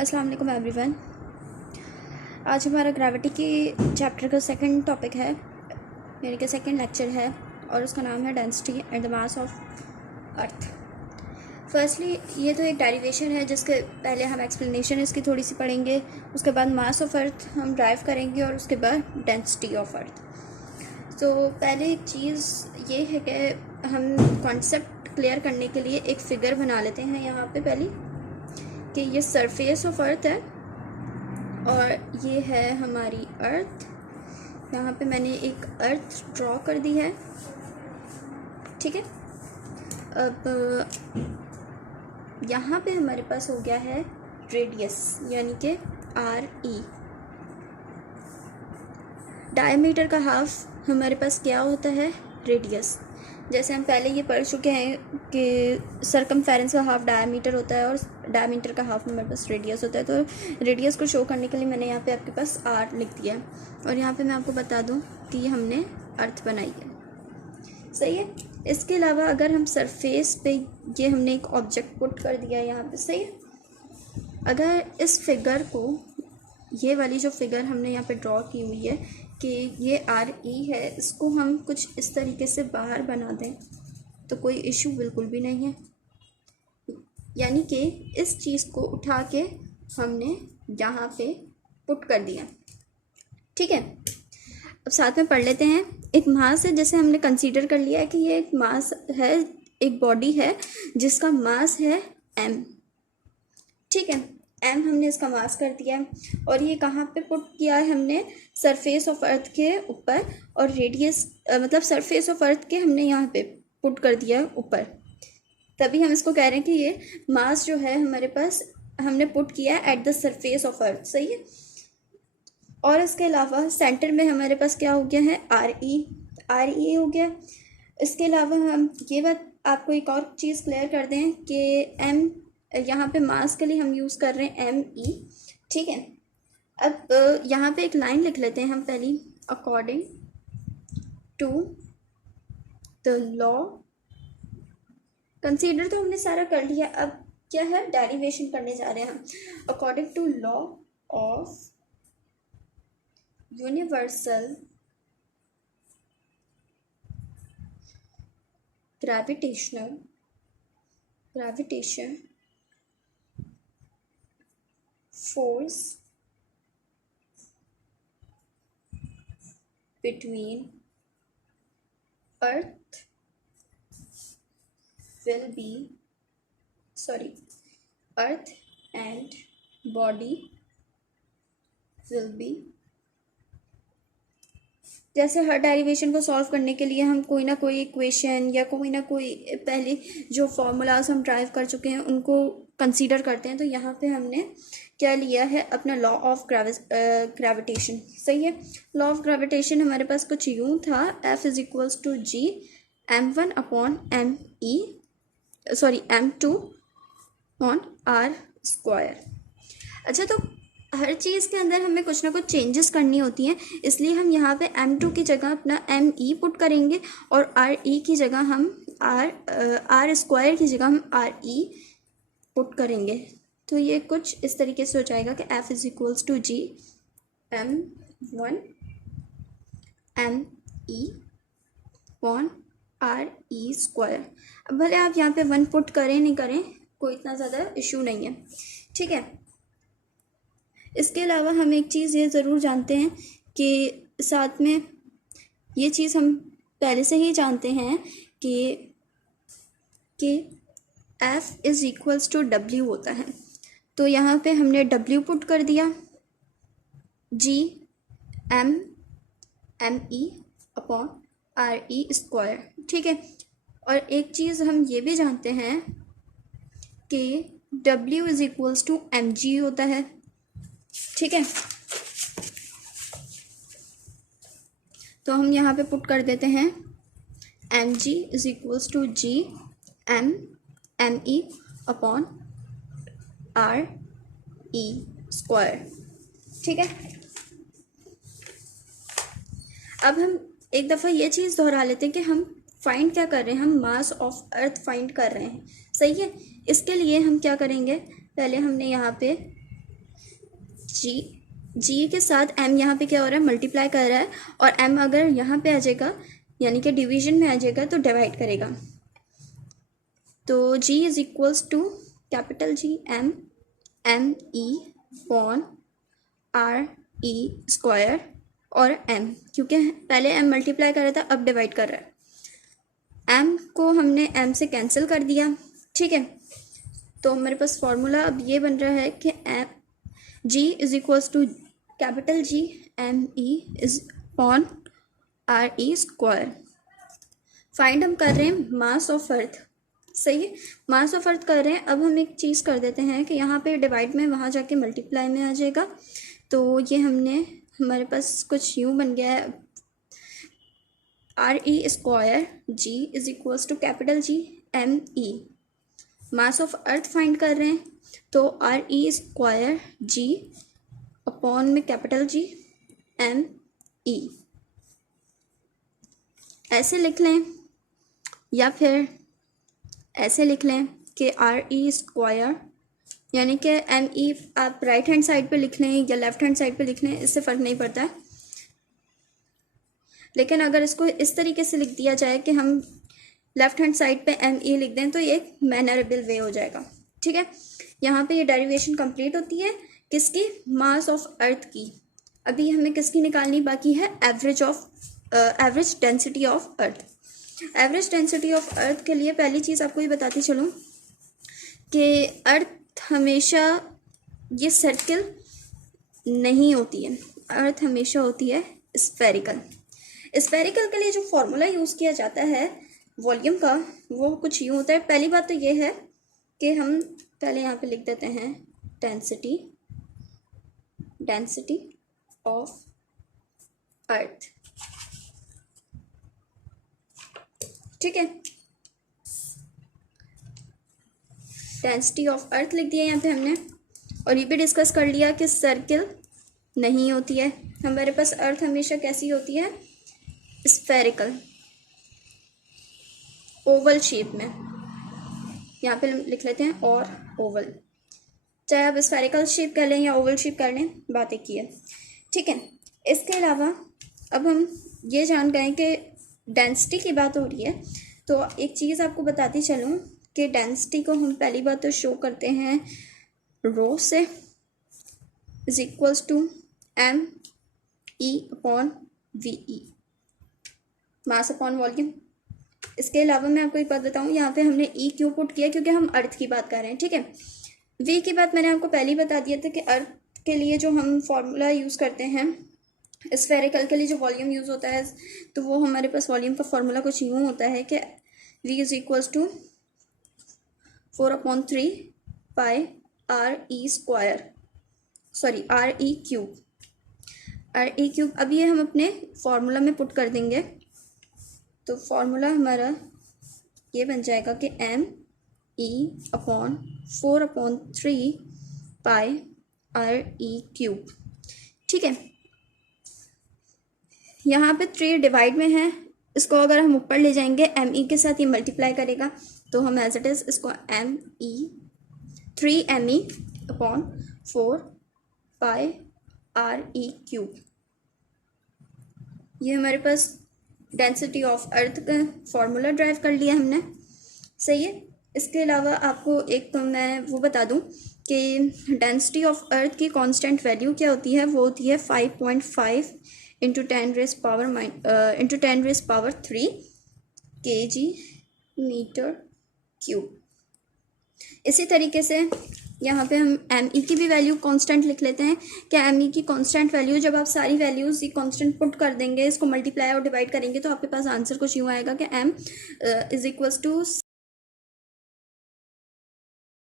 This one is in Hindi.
अस्सलाम वालेकुम एवरीवन। आज हमारा ग्रेविटी की चैप्टर का सेकंड टॉपिक है, यानी कि सेकंड लेक्चर है, और उसका नाम है density and the mass of earth. Firstly ये तो एक डेरिवेशन है जिसके पहले हम एक्सप्लेनेशन इसकी थोड़ी सी पढ़ेंगे, उसके बाद मास ऑफ अर्थ हम ड्राइव करेंगे और उसके बाद डेंसिटी ऑफ अर्थ। तो पहले एक चीज़ ये है कि हम कॉन्सेप्ट क्लियर करने के लिए एक फ़िगर बना लेते हैं यहाँ पे पहले, कि ये सरफेस ऑफ अर्थ है और ये है हमारी अर्थ। यहाँ पे मैंने एक अर्थ ड्रॉ कर दी है, ठीक है। अब यहाँ पे हमारे पास हो गया है रेडियस, यानी कि RE। डायमीटर का हाफ हमारे पास क्या होता है, रेडियस। जैसे हम पहले ये पढ़ चुके हैं कि सरकमफेरेंस का हाफ डायमीटर होता है और डायमीटर का हाफ हमारे पास रेडियस होता है। तो रेडियस को शो करने के लिए मैंने यहाँ पे आपके पास R लिख दिया है, और यहाँ पे मैं आपको बता दूँ कि ये हमने अर्थ बनाई है, सही है। इसके अलावा अगर हम सरफेस पे ये हमने एक ऑब्जेक्ट पुट कर दिया यहाँ पे, सही है। अगर इस फिगर को, ये वाली जो फिगर हमने यहाँ पे ड्रॉ की हुई है कि ये RE है, इसको हम कुछ इस तरीके से बाहर बना दें तो कोई इशू बिल्कुल भी नहीं है। यानी कि इस चीज़ को उठा के हमने यहाँ पे पुट कर दिया, ठीक है। अब साथ में पढ़ लेते हैं। एक मास है, जैसे हमने कंसीडर कर लिया है कि ये एक मास है, एक बॉडी है जिसका मास है M, ठीक है। M हमने इसका मास कर दिया है, और ये कहाँ पे पुट किया है हमने, सरफेस ऑफ अर्थ के ऊपर, और रेडियस मतलब सरफेस ऑफ अर्थ के हमने यहाँ पे पुट कर दिया ऊपर। तभी हम इसको कह रहे हैं कि ये मास जो है हमारे पास हमने पुट किया है at the surface of earth, सही है। और इसके अलावा सेंटर में हमारे पास क्या हो गया है, RE हो गया। इसके अलावा हम ये बात आपको एक और चीज़ क्लियर कर दें कि M यहाँ पे मास के लिए हम यूज़ कर रहे हैं ME, ठीक है। अब यहाँ पे एक लाइन लिख लेते हैं हम पहली, according to the law. Consider तो हमने सारा कर लिया, अब क्या है, डेरिवेशन करने जा रहे हैं हम। According to law of universal gravitation force between earth and body will be। जैसे हर डेरिवेशन को सॉल्व करने के लिए हम कोई ना कोई इक्वेशन या कोई ना कोई पहले जो फॉर्मूलाज हम ड्राइव कर चुके हैं उनको कंसीडर करते हैं। तो यहाँ पे हमने क्या लिया है, अपना लॉ ऑफ ग्रेविटेशन, सही है। लॉ ऑफ ग्रेविटेशन हमारे पास कुछ यूँ था, F is equals to G M1 upon M2 upon R square. अच्छा, तो हर चीज़ के अंदर हमें कुछ ना कुछ चेंजेस करनी होती हैं, इसलिए हम यहाँ पे M2 की जगह अपना ME पुट करेंगे, और RE की जगह हम R स्क्वायर की जगह हम RE पुट करेंगे। तो ये कुछ इस तरीके से हो जाएगा कि F is equals to G M1 ME upon RE square. अब भले आप यहाँ पे 1 पुट करें नहीं करें, कोई इतना ज़्यादा इशू नहीं है, ठीक है। इसके अलावा हम एक चीज़ ये ज़रूर जानते हैं कि साथ में ये चीज़ हम पहले से ही जानते हैं कि F is equals to W होता है। तो यहाँ पे हमने W पुट कर दिया, G ME upon RE square, ठीक है। और एक चीज़ हम ये भी जानते हैं कि W is equals to mg होता है, ठीक है। तो हम यहाँ पे पुट कर देते हैं mg is equals to G ME upon RE square, ठीक है। अब हम एक दफ़ा ये चीज़ दोहरा लेते हैं कि हम फाइंड क्या कर रहे हैं, हम मास ऑफ अर्थ फाइंड कर रहे हैं, सही है। इसके लिए हम क्या करेंगे, पहले हमने यहाँ पे जी के साथ m यहाँ पे क्या हो रहा है, मल्टीप्लाई कर रहा है, और m अगर यहाँ पे आ जाएगा यानी कि डिवीजन में आ जाएगा तो डिवाइड करेगा। तो g is equals to capital G m e upon r e square और m, क्योंकि पहले m मल्टीप्लाई कर रहा था अब डिवाइड कर रहा है। m को हमने m से कैंसिल कर दिया, ठीक है। तो मेरे पास फॉर्मूला अब ये बन रहा है कि g is equals to capital G m e is upon r e square. Find हम कर रहे हैं मास ऑफ अर्थ, सही है, मास ऑफ अर्थ कर रहे हैं। अब हम एक चीज़ कर देते हैं कि यहाँ पे डिवाइड में वहाँ जाके मल्टीप्लाई में आ जाएगा। तो ये हमारे पास कुछ यूँ बन गया है, r e square g is equals to capital G m e। Mass of earth find कर रहे हैं तो r e square g upon में कैपिटल G m e ऐसे लिख लें, या फिर ऐसे लिख लें कि r e स्क्वायर यानी कि m e आप राइट हैंड साइड पे लिख लें या लेफ़्ट हैंड साइड पे लिख लें, इससे फ़र्क नहीं पड़ता है। लेकिन अगर इसको इस तरीके से लिख दिया जाए कि हम लेफ़्ट हैंड साइड पे m e लिख दें तो ये एक मैनरेबल वे हो जाएगा, ठीक है। यहाँ पे ये डेरिवेशन कंप्लीट होती है किसकी, मास ऑफ अर्थ की। अभी हमें किसकी निकालनी बाकी है, average density of earth. Average density of earth के लिए पहली चीज़ आपको ये बताती चलूँ कि अर्थ हमेशा ये सर्किल नहीं होती है, अर्थ हमेशा होती है स्फेरिकल। स्फेरिकल के लिए जो फॉर्मूला यूज़ किया जाता है वॉल्यूम का वो कुछ यूँ होता है। पहली बात तो ये है कि हम पहले यहाँ पे लिख देते हैं डेंसिटी ऑफ अर्थ, ठीक है। डेंसिटी ऑफ अर्थ लिख दिया यहाँ पे हमने, और ये भी डिस्कस कर लिया कि सर्किल नहीं होती है, हमारे पास अर्थ हमेशा कैसी होती है, स्फेरिकल, ओवल शेप में। यहाँ पे लिख लेते हैं और ओवल, चाहे आप स्फेरिकल शेप कर लें या ओवल शेप कर लें, बात एक ही है, ठीक है। इसके अलावा अब हम ये जान गए कि डेंसिटी की बात हो रही है, तो एक चीज़ आपको बताती चलूँ कि डेंसिटी को हम पहली बात तो शो करते हैं रो से, is equals to m e upon v e, mass upon volume. इसके अलावा मैं आपको एक बात बताऊँ, यहाँ पे हमने e क्यों पुट किया, क्योंकि हम अर्थ की बात कर रहे हैं, ठीक है। v की बात मैंने आपको पहले ही बता दिया था कि अर्थ के लिए जो हम फॉर्मूला यूज़ करते हैं, स्फेरिकल के लिए जो वॉल्यूम यूज़ होता है, तो वो हमारे पास वॉल्यूम का फॉर्मूला कुछ यूँ होता है कि v is equals to 4/3 pi r e square, sorry r e cube. अब ये हम अपने फॉर्मूला में पुट कर देंगे, तो फॉर्मूला हमारा ये बन जाएगा कि m e upon 4/3 pi r e cube, ठीक है। यहाँ पे 3 डिवाइड में है, इसको अगर हम ऊपर ले जाएंगे m e के साथ ये मल्टीप्लाई करेगा, तो हम एज इट इज़ इसको 3m e अपॉन 4 पाई r e क्यूब, ये हमारे पास डेंसिटी ऑफ अर्थ का फॉर्मूला ड्राइव कर लिया हमने, सही है। इसके अलावा आपको एक तो मैं वो बता दूं कि डेंसिटी ऑफ अर्थ की कांस्टेंट वैल्यू क्या होती है, वो होती है 5.5 into 10 raise power 3 kg metre cube. इसी तरीके से यहाँ पे हम एम ई की भी वैल्यू कांस्टेंट लिख लेते हैं कि एम ई की कांस्टेंट वैल्यू, जब आप सारी वैल्यूज़ ये कांस्टेंट पुट कर देंगे, इसको मल्टीप्लाई और डिवाइड करेंगे, तो आपके पास आंसर कुछ यूँ आएगा कि एम इज इक्वल्स टू